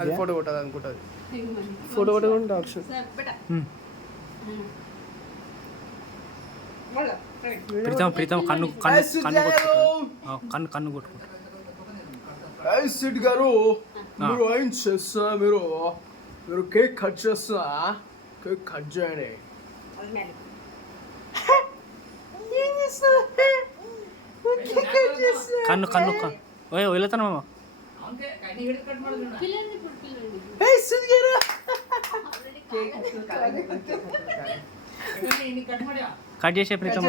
అది ఫోటో కొట్టదు అనుకుంటుంది. ఫోటో కొట్టకుండా ఆప్షన్ ప్రీతం ప్రీతం కన్ను కన్ను కన్ను కన్ను కొట్టుకుంటా. సిడ్ గారు మీరు ఏం చేస్తున్నా? మీరు మీరు కేక్ కట్ చేస్తున్నా? కేక్ కట్ చేయండి. కన్ను కన్ను వెళ్తాను మామ. కట్ చేసే ప్రీతం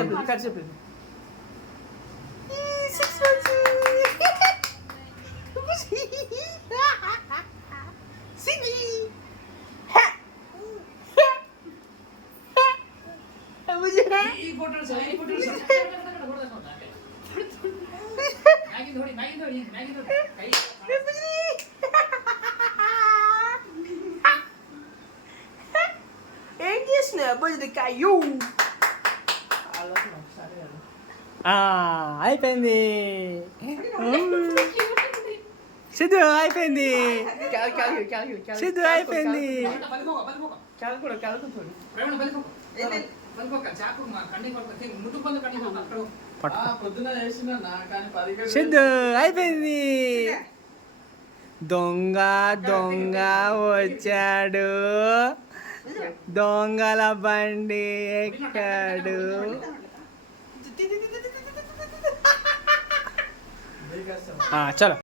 ఏం చేసిన బుజ్జికాయు అయిపోయింది. సిద్ధు అయిపోయింది. సిద్ధు అయిపోయింది. సిద్ధు అయిపోయింది. దొంగ దొంగ వచ్చాడు, దొంగల బండి ఎక్కాడు. చలో.